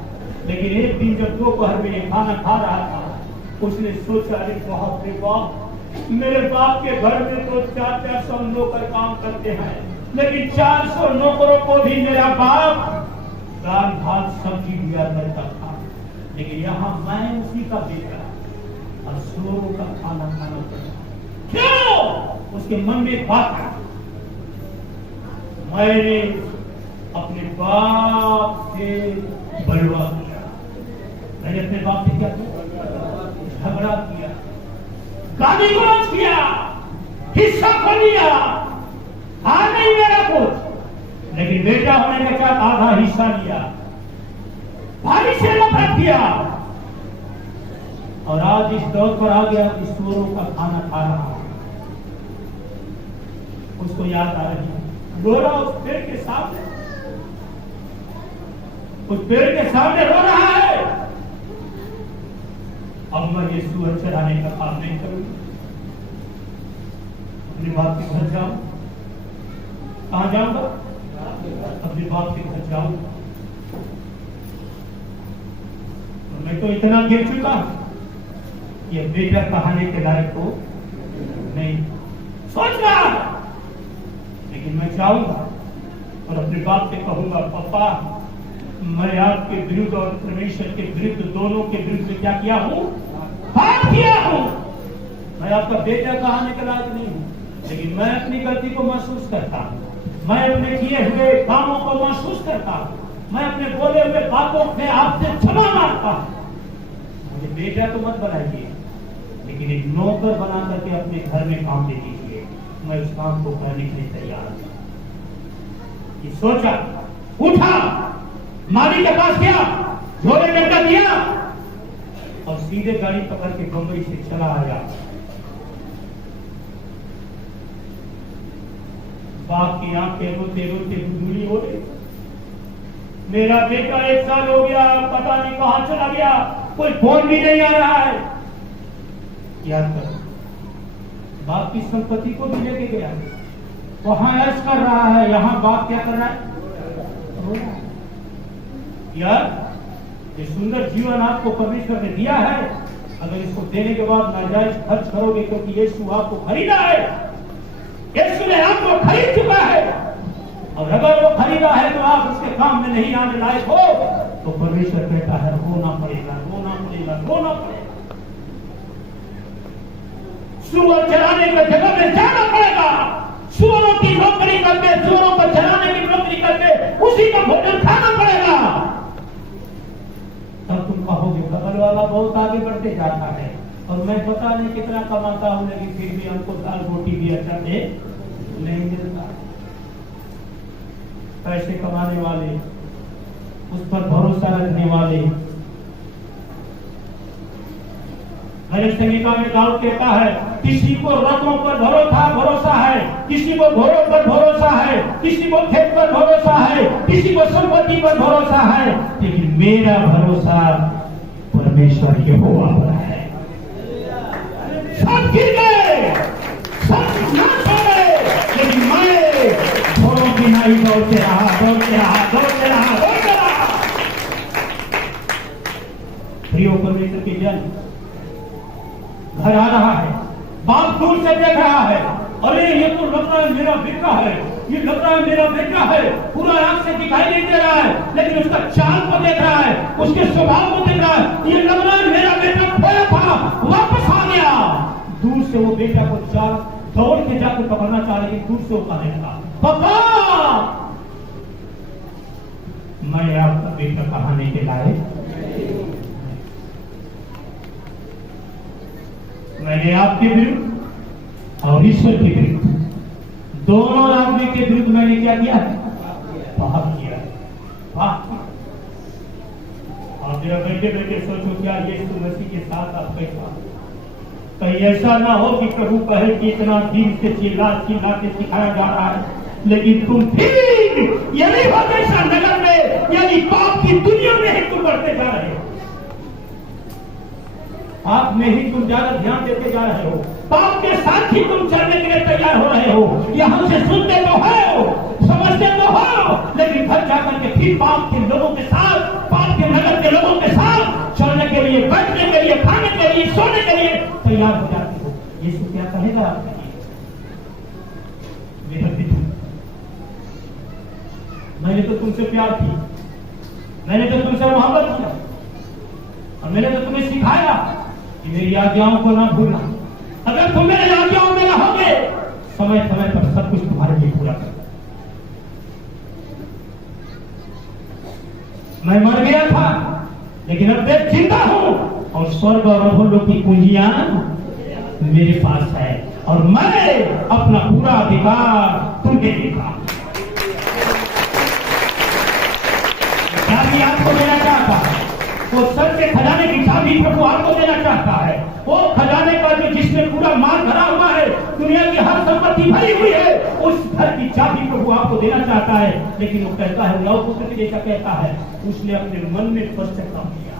लेकिन एक दिन जब दोपहर में ये खाना खा रहा था, उसने सोचा, अरे बाप रे बाप, मेरे बाप के घर में तो 400 नौकर काम करते हैं, लेकिन 400 नौकरों को भी मेरा बाप दाल भात सब्जी दिया करता था, लेकिन यहाँ मैं उसी का बेटा और सुअरों का खाना खाना पड़ा। क्यों? उसके मन में बात है, मैंने अपने बाप से बलवा किया, मैंने अपने बाप से क्या किया? झगड़ा किया, गाली गलौज किया, हिस्सा खो लिया, आ नहीं मेरा कुछ, लेकिन बेटा होने के बाद आधा हिस्सा लिया, भारी से नफरत किया, और आज इस दौर पर आ गया कि सुअरों का खाना खा रहा है। उसको याद आ रही है, गोरा उस पेड़ के सामने, उस पेड़ के सामने रो रहा है, अब मैं ये सुअर चराने का काम नहीं करूंगा, अपने बाप के घर जाऊं। कहां जाऊंगा? अपने बाप के घर जाऊंगा। तो मैं तो इतना गिर चुका, ये बेटा कहानी के लायक को नहीं सोच रहा, लेकिन मैं जाऊंगा और अपने बाप से कहूंगा, पापा मैं आपके विरुद्ध और परमेश्वर के विरुद्ध, दोनों के विरुद्ध क्या किया हूं? पाप किया हूं। मैं आपका बेटा कहानी के लायक नहीं हूं, लेकिन मैं अपनी गलती को महसूस करता हूं, मैं अपने किए हुए कामों को महसूस करता हूं, मैं अपने बोले हुए बातों पे आपसे क्षमा मांगता हूं। मुझे बेटा तो मत बनाइए, लेकिन एक नौकर बना करके अपने घर में काम दे दीजिए, मैं उस काम को करने के लिए तैयार हूं। ये सोचा, उठा, माली के पास गया, झोले में कर दिया और सीधे गाड़ी पकड़ के बंबई से चला आया। बाप की आंखें रोते रोते बुझूरी हो गई, मेरा बेटा 1 साल हो गया, पता नहीं कहां चला गया, कोई फोन भी नहीं आ रहा है। याद कर, बाप की संपत्ति को भी लेके गया, वहां ऐश कर रहा है, यहां बाप क्या कर रहा है? रो रहा है। यार ये सुंदर जीवन आपको परमेश्वर ने दिया है, अगर इसको देने के बाद नाजायज खर्च करोगे, क्योंकि यीशु आपको खरीदा है, यीशु ने आपको खरीद चुका है, और अगर वो खरीदा है तो आप उसके काम में नहीं आने लायक हो, तो परमेश्वर कहता है रोना पड़ेगा, रोना पड़ेगा, रोना पड़ेगा। सुअर चलाने की जगह में जाना पड़ेगा, सुअरों की नौकरी करके, सुअरों को चलाने की नौकरी करके उसी का भोजन खाना पड़ेगा। तब तुम कहोगे बगल वाला बहुत आगे बढ़ते जाता है और मैं पता नहीं कितना कमाता हूं, लेकिन फिर भी हमको दाल रोटी भी अच्छा से नहीं मिलता। पैसे कमाने वाले, उस पर भरोसा रखने वाले, भजन संहिता में दाऊद कहता है, किसी को रथों पर भरोसा है, किसी को घोड़ों पर भरोसा है, किसी को खेत पर भरोसा है, किसी को संपत्ति पर भरोसा है, लेकिन मेरा भरोसा परमेश्वर के हुआ है। सब गिर गए, सब नाश हो गए, लेकिन मैं घोड़ों की नाई दौड़ते रहा, दौड़ते रहा, दौड़ते रहा, दौड़ते रहा। प्रियो परमेश्वर के जन, घर आ रहा है, बाप दूर से देख रहा है, अरे ये तो लग रहा है मेरा बेटा है, ये लग रहा है मेरा बेटा है, पूरा आंख से दिखाई नहीं दे रहा है, लेकिन उसका चाल को देख रहा है, उसके स्वभाव को देख रहा है, ये लग रहा है मेरा बेटा खोया था, वापस आ गया। दूर से वो बेटा को दौड़ के जाकर पकड़ना चाह रही, दूर से वो कहने लगा, पापा मैं आपका बेटा कहानी के लायक, मैंने आपके विरुद्ध और ईश्वर के विरुद्ध, दोनों आदमी के विरुद्ध मैंने क्या किया? पाप किया, पाप किया। आप जरा बैठे बैठे सोचो, क्या यीशु मसीह के साथ आप कैसा? कहीं ऐसा ना हो कि प्रभु कहे कि इतना दिन से चिल्ला चिल्ला के सिखाया जा रहा है, लेकिन तुम फिर यही हो जैसा नगर में, यानी पाप की दुनिया में ही तुम बढ़ते जा रहे हो। पाप में ही तुम ज्यादा ध्यान देते जा रहे हो, पाप के साथ ही तुम चलने के लिए तैयार हो रहे हो। यहाँ से सुनते तो हो, समझते तो हो, लेकिन घर जाकर के फिर पाप के लोगों के साथ, पाप के नगर के लोगों के साथ चलने के लिए, बैठने के लिए, खाने के लिए, सोने के लिए तैयार हो जाते हो। यीशु क्या कहेगा आपके लिए? मेरे पिता, मैंने तो तुमसे प्यार किया, मैंने तो तुमसे मोहब्बत किया, और मैंने तो तुम्हें सिखाया कि मेरी आज्ञाओं को ना भूलना। अगर तुम मेरे आज्ञाओं में रहोगे, समय समय पर सब कुछ तुम्हारे लिए पूरा कर। मैं मर गया था, लेकिन अब मैं जिंदा हूं, और स्वर्ग और अधोलोक की कुंजियां मेरे पास है, और मैं अपना पूरा अधिकार तुमने देखा। चाबी आपको देना चाहता है, वो सर के खजाने की चाबी प्रभु आपको देना चाहता है। वो खजाने का जो जिसमें पूरा माल भरा हुआ है, दुनिया की हर संपत्ति भरी हुई है, उस घर की चाबी प्रभु आपको देना चाहता है। लेकिन वो कहता है, लव पुत्र जैसा कहता है, उसने अपने मन में पश्चाताप किया,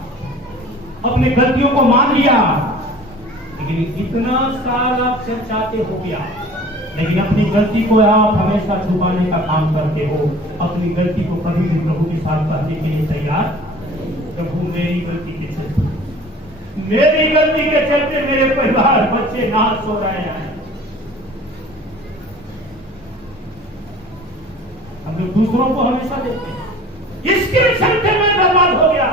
अपनी गलतियों को मान लिया। लेकिन इतना साल आप चर्चाते हो गया, लेकिन अपनी गलती को आप हमेशा छुपाने का काम करते हो। अपनी गलती को कभी भी प्रभु के साथ करने के लिए तैयार। प्रभु मेरी गलती के चलते, मेरी गलती के चलते मेरे परिवार, बच्चे नाश हो रहे हैं। हम लोग दूसरों को हमेशा देखते हैं, इसके चलते मैं बर्बाद हो गया।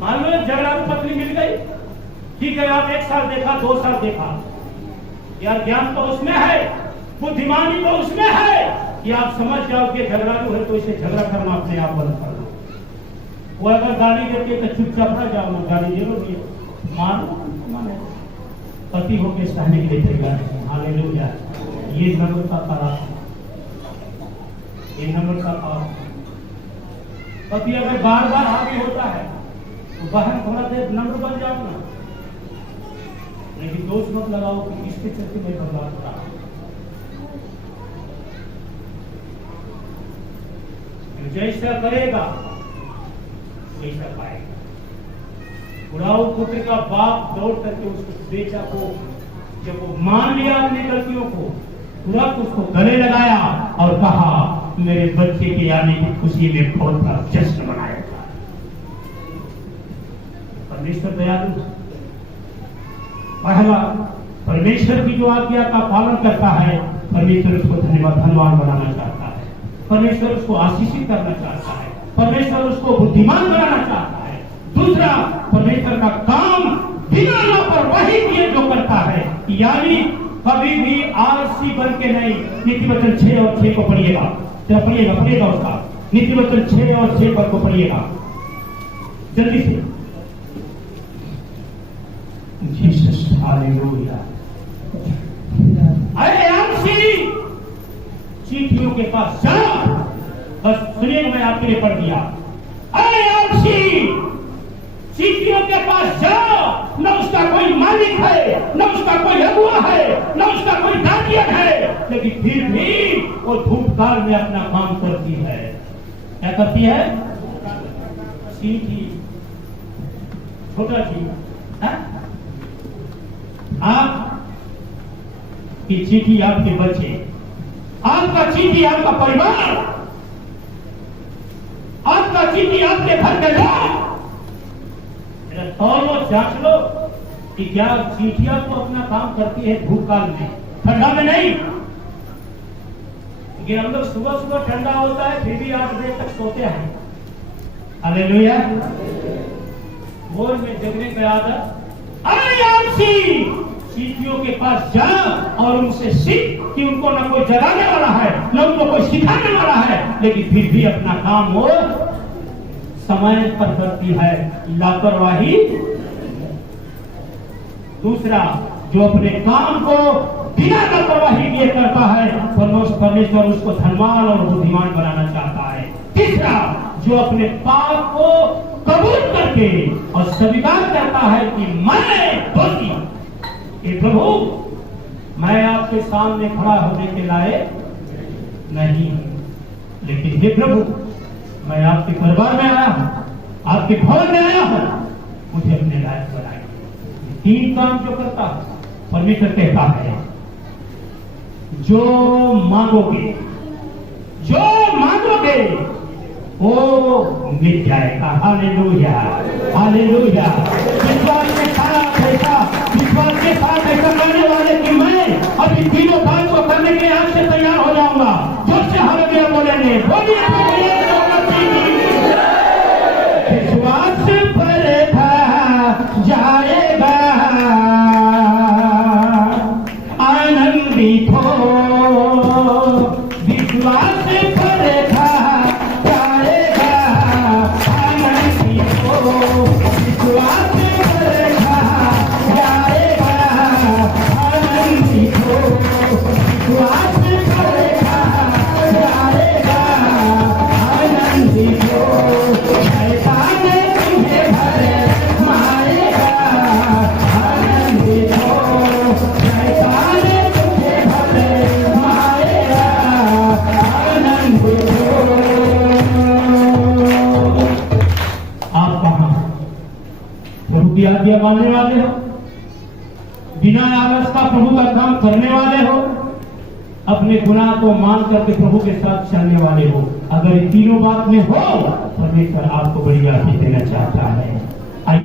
मान लो झगड़ालू पत्नी मिल गई, ठीक है, आप 1 साल देखा, 2 साल देखा, यार ज्ञान तो उसमें है, बुद्धिमानी तो उसमें है कि आप समझ जाओ कि झगड़ालू है, तो इसे झगड़ा करना अपने आप बंद कर दो। वो अगर गाली देते तो चुपचाप रह जाओ, गाली दे लो, मानो पति होकर सहने के लिए तैयार है। हालेलुया। ये नंबर का पाप, ये नंबर का पाप। पति अगर बार बार आगे होता है तो बहन थोड़ा देर नम्र बन जाओ ना, लेकिन दोष मत लगाओ कि इसके चलते मैं बर्बाद हो रहा हूं। जैसा करेगा वैसा पाएगा। बुढ़ाऊ पुत्र का बाप दौड़ करके उसको बेटा को, जब वो मान लिया अपनी गलतियों को, तुरंत उसको गले लगाया और कहा, मेरे बच्चे के आने की खुशी में बहुत बड़ा जश्न मनाया था। परमेश्वर दयालु। पहला, परमेश्वर की जो आज्ञा का पालन करता है, परमेश्वर उसको धन्यवान बनाना चाहता है, परमेश्वर उसको आशीषित करना चाहता है, परमेश्वर उसको बुद्धिमान बनाना चाहता है। दूसरा, परमेश्वर का काम बिना लापरवाही किए जो करता है, यानी कभी भी आलसी बन के नहीं। नीतिवचन 6 और 6 को पढ़िएगा, पढ़िएगा उसका। नीतिवचन 6 और 6 पद को पढ़िएगा जल्दी से। Jesus, hallelujah. अरे आलसी, चींटियों के पास जाओ। बस सुनिए, मैं आपके लिए पढ़ दिया। अरे आलसी, चींटियों के पास जाओ। न उसका कोई मालिक है, न उसका कोई अगुआ है, न उसका कोई गार्डियन है, लेकिन फिर भी वो धूपकाल में अपना काम करती है। क्या करती है? चींटी, छोटा जीव। आपकी चींटी आपके बच्चे, आपका चींटी आपका परिवार, आपका चींटी आपके घर के लोग। और जांच लो कि क्या चींटियां तो अपना काम करती है धूपकाल में, ठंडा में नहीं। ये हम लोग सुबह सुबह ठंडा होता है फिर भी 8 बजे तक सोते हैं। हालेलुया। भोर में जगने का आदत। अरे आलसी, चींटियों के पास जा और उनसे सीख कि उनको न कोई जगाने वाला है, न उनको कोई सिखाने वाला है, लेकिन फिर भी अपना काम वो समय पर करती है। लापरवाही। दूसरा, जो अपने काम को बिना लापरवाही किए करता है, परमेश्वर उसको धनवान और बुद्धिमान बनाना चाहता है। तीसरा, जो अपने पाप को कबूल करके और स्वीकार करता है कि मैं दोषी हूं। हे प्रभु, मैं आपके सामने खड़ा होने के लायक नहीं हूं, लेकिन हे प्रभु, मैं आपके परिवार में आया हूं, आपके भवन में आया हूं, मुझे अपने लायक बनाए। 3 काम जो करता हूं, परमेश्वर कहता है जो मांगोगे वो मिल जाएगा। Hallelujah, hallelujah. विश्वास के साथ ऐसा करने वाले कि मैं अभी तीनों बात को करने के लिए आपसे तैयार हो जाऊंगा। जोर से हालेलुया बोलेंगे, बोलिए विश्वास पर था जाएगा, आनंदित हो। विश्वास पर था जाएगा, आनंदित हो। विश्वास पर था जाएगा, आनंदित हो। विश्वास पर था जाएगा, आनंदित हो। शैतान तुम्हें भर मारेगा, आनंदित हो। शैतान तुम्हें भर मारेगा, आनंदित हो। आप कहां प्रभु की आज्ञा मानने वाले हो, बिना आलस का प्रभु का काम करने वाले हो, अपने गुनाह को मान करके प्रभु के साथ चलने वाले हो? अगर ये तीनों बात में हो, परमेश्वर आपको बड़ी आशीष देना चाहता है।